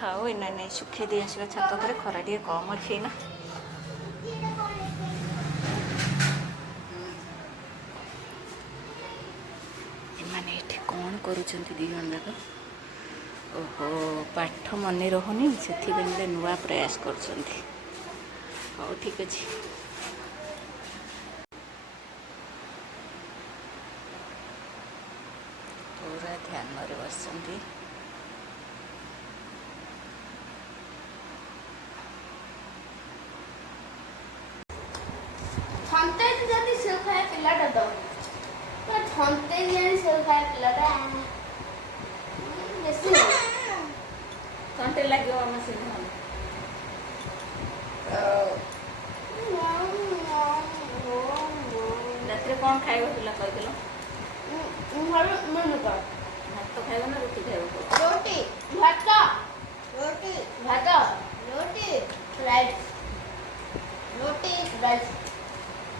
थाओ एना नहीं सुखे दे आसवा छात पर खरा टे कम अच्छे ना एमाने एठी कौन करूछंती दी जन जाक ओहो पाठ मन रहुनी से गोटे नुआ प्रयास करछंती हाँ ठीक अच्छे पूरा ध्यान में बसंती ठंते जदी से खाए पिलाटा दो तो ठंते जदी से खाए पिलाटा बेसी ठंटे लागो हम से रात्रे कौन खाइबा पिला कह दिलो मन कर भात तो खाइबा ना रोटी खाइबा रोटी भात रोटी भात रोटी राइस रोटी राइस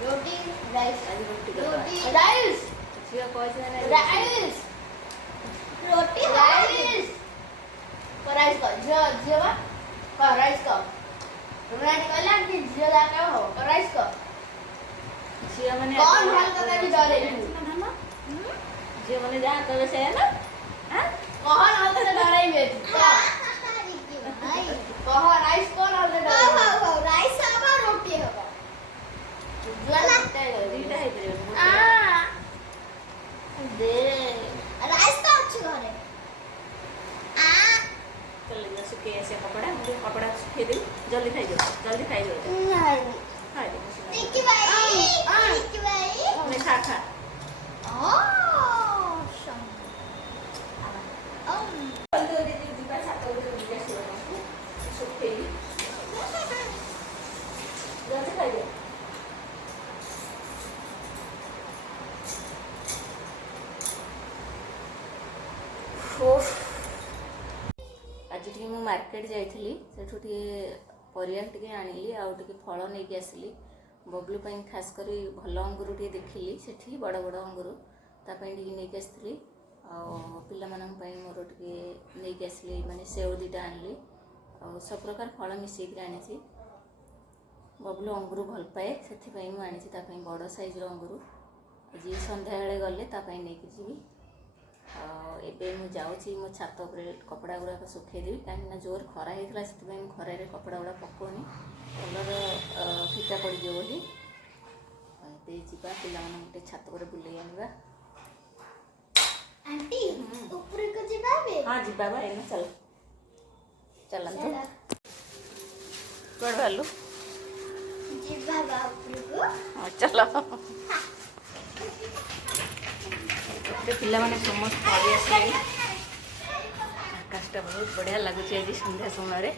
रोटी राइस आज रोटी रोटी राइस छिया कहै ना राइस रोटी राइस राइस का जेवा का राइस का रोटी कहला कि जे जाके हो राइस का छिया माने कौन हाल का भी डरे जे माने जा कहबे से है ना हां कौन हाल का डरे में कह राइस कौन हाल का डरे हो राइस हवा रोटी हवा दीटा है दे राइस तो अच्छी घरे चल जा सुखे ऐसे कपड़ा मुझे कपड़ा सुखे दे जल्दी खाई दो नहीं खाई दो निक्की भाई मैं खा ओ जल्दी दीदी दीपा छात ऊपर बुलिया सुखे जल्दी खाई दो आज मु मार्केट जाइली से परिया टे आनिली आउ टे फल नहीं आसली बबलू खास कर भल अंगूर टे देखिली से बड़ बड़ अंगूर तापाई नहीं आसती पिला मोर टे नहीं आसली माने सेव दीटा आनली आ सब प्रकार फल मिसेक आनी बबलू अंगूर भल पाए से आनी बड़ साइज अंगूर आज संध्या बेले गले नहीं जी एबे मु जाऊँगी मो छात पर कपड़ा गुड़ाक सुखेदेवी कहीं जोर खरा होता से खरारे कपड़ा गुड़ा पकाउनी कलर फिका पड़ो बोली जा पिला गोटे छात पर बुले आना आंटी ऊपर को जीवा बे हां जीवा बा एना चल चलंतु कोड भालू जीवा बा ऊपर को हां चलो पिला माने समस्त पड़ी आसले आकाशटा बहुत बढ़िया लगुच आज संध्या समय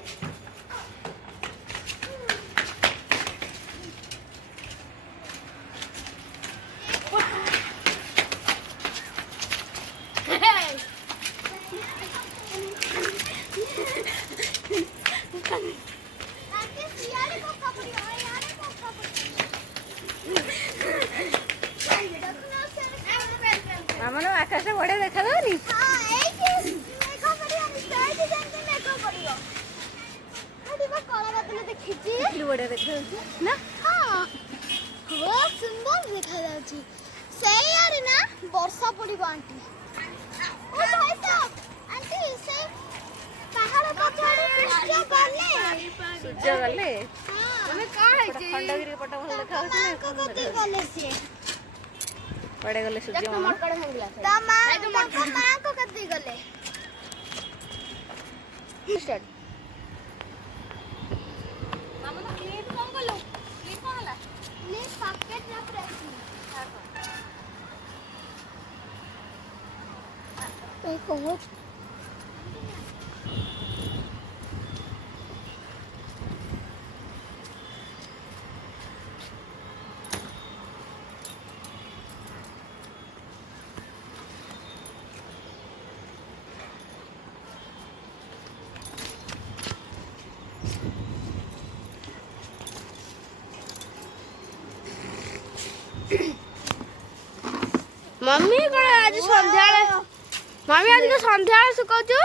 मामन आकाश बढ़िया देखा जाऊनी बढ़िया देखा ना बहुत सुंदर देखा जाउची से यार ना वर्षा पड़िबो आंटी ओ भाई साहब आंटी से पहाड़ पछाड़ी सूर्य गले हां का है जे खंडगिरी पट भल देखा होची को कति गले से पड़े गले सूर्य मामा ता मां को कति गले स्टार्ट मामा तो क्लिप कौन गलो क्लिप कौन हला क्लिप पॉकेट ना प्रेस ए को मम्मी कौन आज संध्या मम्मी आज संध्या सुकाउछु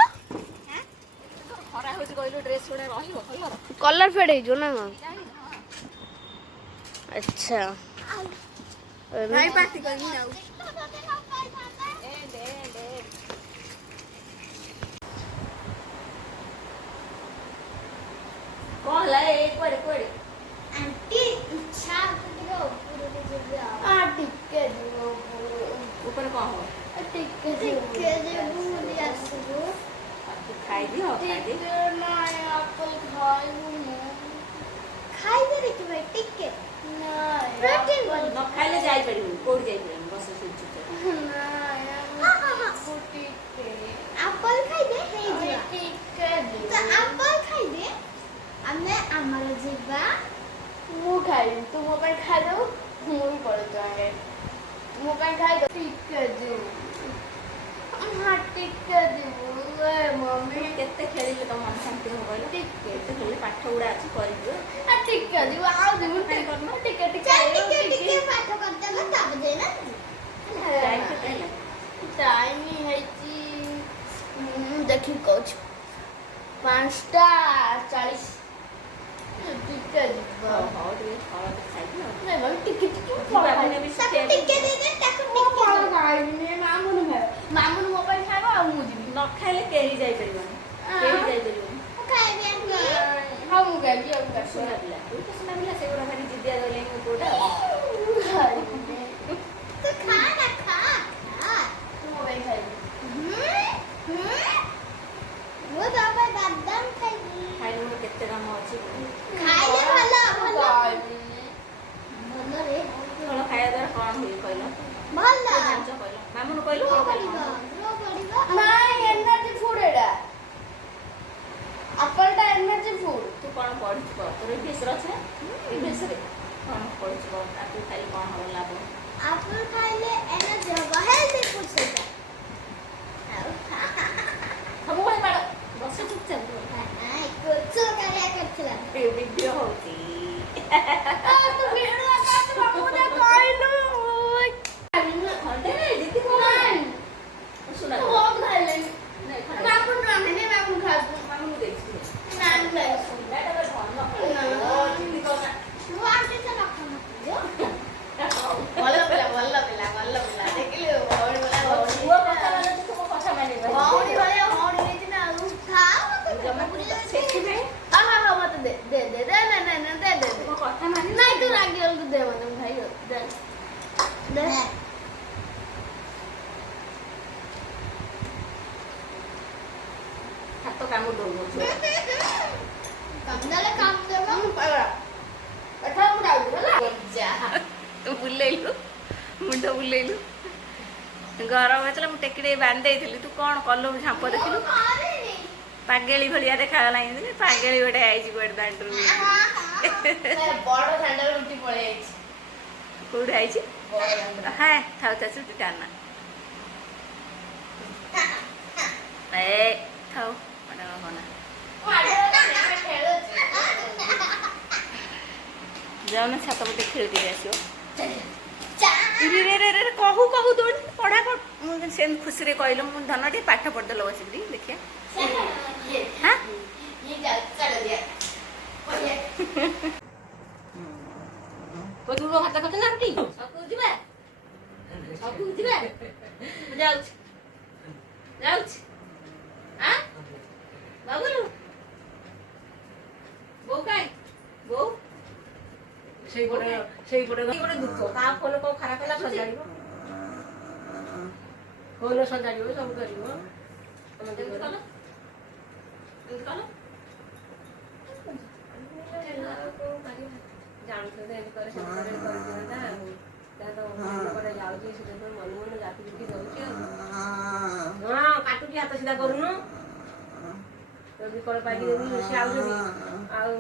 କରାହଉଛି କହିଲୁ ଡ୍ରେସ୍ ଗୁଡ଼ା ରହିବ କଲର କଲର ଫେଡ୍ ହେଇଯିବ ନା କଣ? ଆଚ୍ଛା ଭାଇ ପାର୍ଟି କରିକି ଯାଉ କଣ ହେଲା ଏ କୁଆଡେ କୁଆଡେ ଆଣ୍ଟି ଇଚ୍ଛା ଟିକେ ଉପରକୁ ଯିବି ଟିକେ ଯିବ ଉପରେ କଣ ହବ ଟିକେ ଯିବୁ ବୁଲି ଆସିବୁ ଖାଇଦିଅ ଟିକେ ନାଇଁ ଆପଲ ଖାଇବୁନି ଖାଇବେ ଦେଖିବେ ଟିକେ ନାଇଁ ପ୍ରୋଟିନ ନ ଖାଇଲେ ଯାଇପାରିବୁନି କୋଉଠି ଯାଇପାରିବୁନି ବସ ଟିକେ ଆପଲ ଖାଇଦେ ହେଇଯିବ ଟିକେ ତ ଆପଲ ଖାଇଦେ ଆମେ ଆମର ଯିବା ମୁଁ ଖାଇବି ତୁ ମୋ ପାଇଁ ଖାଇଦେବୁ ମୁଁ ବି ପଳେଇଛୁ ଆଗେ ମୋ ପାଇଁ ଖାଇଦେବୁ ଟିକେ ଯିବୁ ହଁ ଟିକେ ଯିବୁ ମମ୍ମି କେତେ ଖେଳିଲେ ତମ ମନ ଶାନ୍ତି ହବ କହିଲ ଟିକେ କେତେ ଖେଳିଲେ ପାଠ ଗୁଡ଼ା ଅଛି କରିଦିଅ ଟିକେ ଯିବୁ ଆଉ ଯିବୁ ଟିକେ ଟିକେ ପାଠ କରିଦେଲେ ତାପରେ ଟାଇମ୍ କେତେ ହେଲା ଟାଇମ୍ ହେଇଛି ଦେଖିକି କହୁଛୁ 5:40 ଟିକେ ଯିବ ହଉ ଟିକେ ଫଳ ଖାଇଦିଅ ଟିକେ ମାମୁନ ମୋ ପାଇଁ ଖାଇବ ଆଉ ମୁଁ ଯିବି ନ ଖାଇଲେ କେହି ଯାଇପାରିବନି କେହି ଯାଇପାରିବନି ହଁ ମୁଁ ଖାଇବି ଆଉ ସୁନା ପିଲା ତୁ ତ ସୁନା ପିଲା ସେଗୁଡ଼ା ଖାଲି ଜିଦିଆ ରହିଲେଣି ମୋ ପୁଅଟା ତୁ ଖା ନା ଖା ତୁ ମୋ ପାଇଁ ଖାଇବୁ ମୁଁ ତୋ ପାଇଁ ବାଦାମ ଖାଇବି ଖାଇଲେ ମୋର କେତେ କାମ ଅଛି ଖାଇଲେ ଭଲ ଭଲରେ ଫଳ ଖାଇବା ଦ୍ୱାରା କ'ଣ ହୁଏ କହିଲ ଭଲ ଜାଣିଛ କହିଲ ମାମୁନ କହିଲୁ କ'ଣ ଖାଇଲେ କ'ଣ ହୁଏ? ନାଇଁ ଏନର୍ଜି ଫୁଡ୍ ଏଟା ଆପଲଟା ଏନର୍ଜି ଫୁଡ୍ ତୁ କ'ଣ ପଢିଛୁ କହ ତୋର ଇଂଲିଶରେ ଅଛି ନା ଇଂଲିଶରେ କ'ଣ ପଢିଛୁ କହ ତାକୁ ଖାଇଲେ କ'ଣ ହବ ଲାଭ ଆପଲ ଖାଇଲେ ଏନର୍ଜି ହବ ହେଲ୍ଦି ଫୁଡ୍ ସେଇଟା ସବୁବେଳେ ମାଡ଼ ବସ ଚୁପଚାପ ନାଇଁ କୋଚୁ କାଳିଆ କରିଥିଲା ଭିଡ଼ିଓ ହେଉଛି ତୁ ଭିଡିଓ କାଟ ବାବୁ ଦେ କହିଲୁ ଖଣ୍ଡେ ନାହିଁ ଦିଦି କ'ଣ ଶୁଣା ବହୁତ ଖାଇଲେନି ନାଇଁ ମାମୁନ ରାମେନେ ମାମୁନ ଖାଇବୁ ମାମୁନ ଦେଇଛି ନାଇଁ ଖାଇବୁ ସୁନାଟା ଭଲ ଦିଦି କ'ଣ ତୁ ଆଣ୍ଟି ସେ ଲଖ ଭଲ ପିଲା ଦେଖିଲି ଭଉଣୀ ପୁଅ କଥା ମାନେ ତୁମ କଥା ମାନିବ ଭଉଣୀ ଭଳିଆ ଭଉଣୀ ହେଇଛି ନା ଆଉ ସେଥିପାଇଁ ହଁ ମତେ ଦେ ତୁମ କଥା ମାନି ନାଇଁ ତୁ ରାଗିଗଲୁ ତୁ ଦେ ମତେ ମୁଁ ଖାଇବି ଦେ ହାତ କାମୁଡ଼ି ଦଉନ ଛୁଆ କାମ ଦେବ ମୁଁ ଏଥର ମୁଁ ଯାଉଛି ହେଲା ଯାହା ତୁ ବୁଲେଇଲୁ ମୁଣ୍ଡ ବୁଲେଇଲୁ ଗରମ ହେଇଥିଲା ମୁଁ ଟେକି ଦେଇ ବାନ୍ଧି ଦେଇଥିଲି ତୁ କ'ଣ କଲୁ ଝାମ୍ପ ଦେଖିଲୁ ପାଗେଳି ଭଳିଆ ଦେଖାଗଲା ଏମିତି ପାଗେଳି ଗୋଟେ ଆଇଛି କୁଆଡ଼େ ଦାଣ୍ଡରୁ ବଡ ଥାଣ୍ଡାରେ ଉଠି ପଳେଇ ଯାଇଛି କୋଉଠି ଆଇଛି ହଁ ଥାଉ ତା ଚୁଟି ଟାନା ଏ ଥାଉ ମାନେ ହନା ଯାଉନ ଛାତ ପଟେ ଖେଳିଦେଇ ଆସିବ କହୁ ଦୌଡ଼ି ପଢ଼ା କର ମୁଁ ସେମିତି ଖୁସିରେ କହିଲ ମୁଁ ଧନ ଟିକେ ପାଠ ପଢ଼ିଦେଲ ବସିକି ଦେଖିବା ହାଁ ଭାତ କଥା ନା ରୁଟି ଯିବା ଯାଉଛି ବାବୁଲୁ ବୋଉ କାଇଁ ବୋଉ ସେଇପଟେ ଦୁଃଖ ତା ଫୋନ କ'ଣ ଖରାପ ହେଲା ସଜାଡ଼ିବ ଫୋନ ସଜାଡ଼ିବ ସବୁ କରିବ ଏମିତି କଲ ଜାଣୁଛନ୍ତି ଏମିତି କରେ ସେମିତି କରେ କରିଦିଅନ୍ତା ଆଉ ତା ତ ପରେ ଯାଉଛି ସେଥିପାଇଁ ମନ ଜାତି ପିଟି ଯାଉଛି ଆଉ ହଁ କାଟୁଛି ହାତ ସିଧା କରୁନୁ ଯଦି କ'ଣ ପାଇକି ଦେବି ସେ ଆଉଛନ୍ତି ଆଉ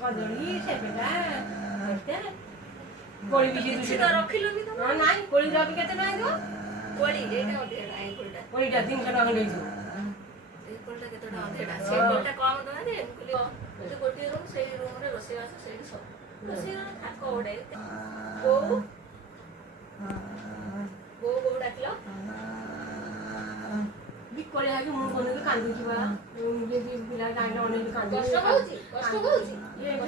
କଦଳୀ ସେପେଟା କୋଳି ବି ରଖିଲୁନି ନାଇଁ କୋଳି ରଖି କେତେ ଟଙ୍କା ଦିଅ କୋଳି ଏଇଟା ଅଧିକା କୋଳିଟା 300 ଟଙ୍କା ଖଣ୍ଡେ ହେଇଯିବ ଟେବୁଲଟା କେତେଟା ଅନ୍ଧେଟା ସେ ଟେବୁଲଟା କମ୍ ଟଙ୍କାରେ କହିଲି ଗୋଟିଏ ରୁମ୍ ସେଇ ରୁମ୍ରେ ରୋଷେଇବାସ ସେଇଠି ସବୁ ରୋଷେଇ ଘର ଥାକ ଗୋଟେ ବୋଉ ବୋଉ ବୋଉ ଡାକିଲ ବିକଳିଆ ହେଇକି ମୁଁ କନେକି କାନ୍ଦୁଛି ବା ଯଦି ପିଲା କାନ୍ଦ ଅନେଇକି କଷ୍ଟ ହଉଛି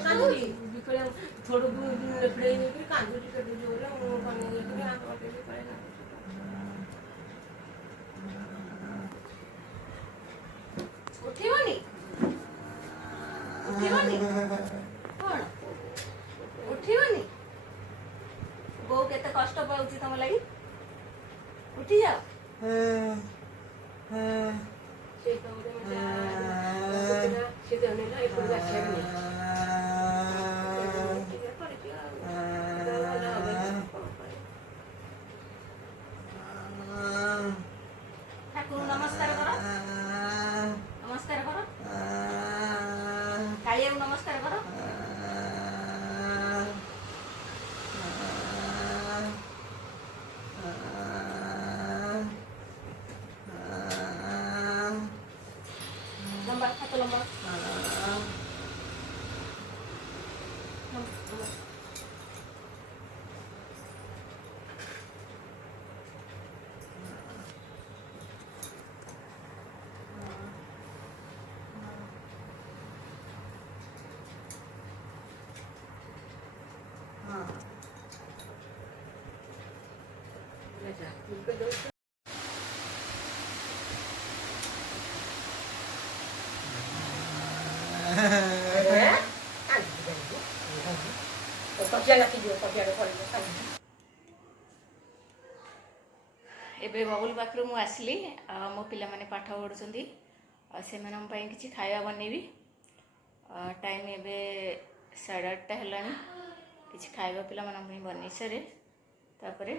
କାନ୍ଦୁଛି ବିକଳିଆ ଥୋଡ଼କୁ ଲେଫଡ଼େଇ ନେଇକି କାନ୍ଦୁଛି କେତେ ଜୋରରେ ମୁଁ କନେଇକି ଆମ ବିକଳିଆ ଉଠିବନି ଉଠିବନି କଣ ଉଠିବନି ବୋଉ କେତେ କଷ୍ଟ ପାଉଛି ତମ ଲାଗି ଉଠିଯାଅ ସେ ତ ଗୋଟେ ସେ ତ ଅନେଇଲା ଏପଟକୁ ଆସିବାକୁ ନେଇ ଠାକୁର ନମସ୍କାର କର ନମସ୍କାର କର କାଳିଆକୁ ନମସ୍କାର କର ଲମ୍ବା ହାତ ଲମ୍ବା ଏବେ ବବୁଲ ପାଖରୁ ମୁଁ ଆସିଲି ଆଉ ମୋ ପିଲାମାନେ ପାଠ ପଢ଼ୁଛନ୍ତି ଆଉ ସେମାନଙ୍କ ପାଇଁ କିଛି ଖାଇବା ବନେଇବି ଟାଇମ୍ ଏବେ 8:30 ହେଲାଣି କିଛି ଖାଇବା ପିଲାମାନଙ୍କ ପାଇଁ ବନେଇ ସାରେ ତାପରେ